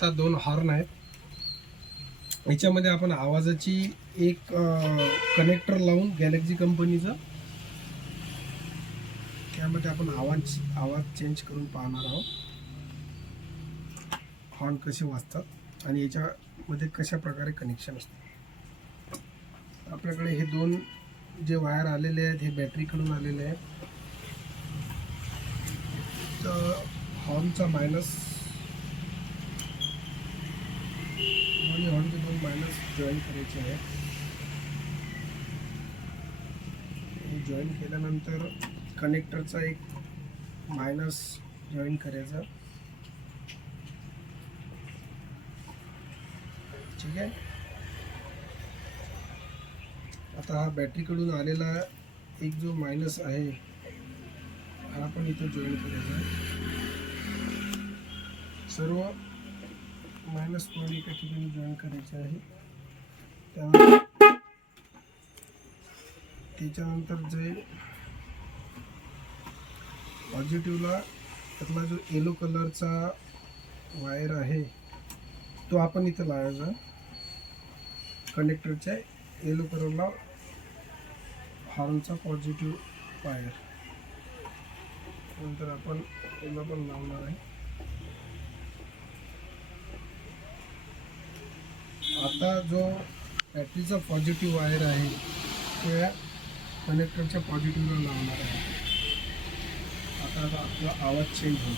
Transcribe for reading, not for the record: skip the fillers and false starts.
आता 2 हॉर्न आहेत. याच्यामध्ये आपण आवाजाची एक कनेक्टर लावून गॅलेक्सी कंपनीचं त्यामध्ये आपण आवाज चेंज करून पाहणार आहोत. हॉर्न कसे वाजतात आणि याच्यामध्ये कशा प्रकारे कनेक्शन असते. आपल्याकडे हे 2 जे वायर आलेले आहेत हे बॅटरीकडून आलेले आहेत. तर हॉर्नचा मायनस दोन्ही हॉर्नचे 2 मायनस जॉईन करायचे आहेत. हे जॉईन केल्यानंतर कनेक्टरचा एक मायनस जॉईन करायचा. ठीक आहे. आता हा बॅटरीकडून आलेला एक जो मायनस आहे हा पण इथे जॉईन करायचा आहे. सर्व मायनस पॉईंट एका ठिकाणी जॉईन करायचे आहे. त्याच्यानंतर जे पॉझिटिव्हला त्यातला जो येलो कलरचा वायर आहे तो आपण इथे लावायचा. कनेक्टरच्या येलो कलरला हॉर्नचा पॉझिटिव्ह वायर नंतर आपण याला पण लावणार आहे. आता जो बॅटरीचा पॉझिटिव्ह वायर आहे त्या कनेक्टरच्या पॉझिटिव्हला लावणार आहे. आता आपला आवाज चेंज होईल.